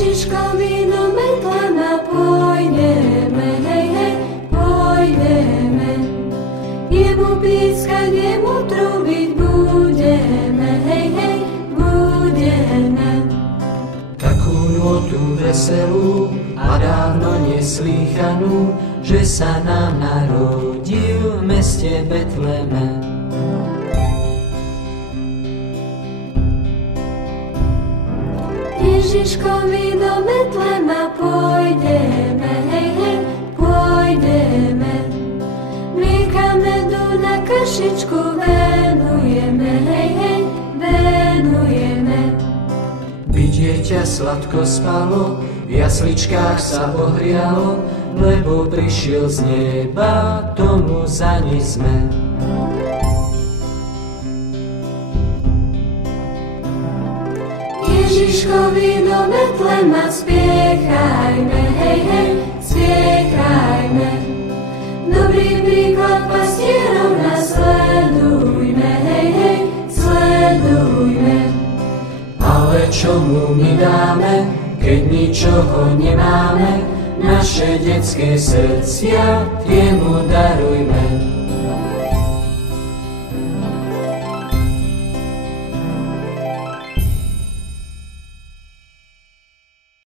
Ježiškovi do Betlema pôjdeme, hej, hej, pôjdeme. Jemu pískať, jemu trubiť budeme, hej, hej, budeme. Takú nôtu veselú a dávno neslýchanú, že sa nám narodil v meste Betleme. Ježiškovi do Betlema pôjdeme, hej, hej, pôjdeme. Mlieka medu na kašičku venujeme, hej, hej, venujeme. By dieťa sladko spalo, v jasličkách sa ohrialo, lebo prišiel z neba, tomu za ne sme. Ježiškovi do Betlema spiechajme, hej, hej, spiechajme. Dobrý príklad pastierov nasledujme, hej, hej, sledujme. Ale čomu my dáme, keď ničoho nemáme, naše detské srdcia, tie mu darujme.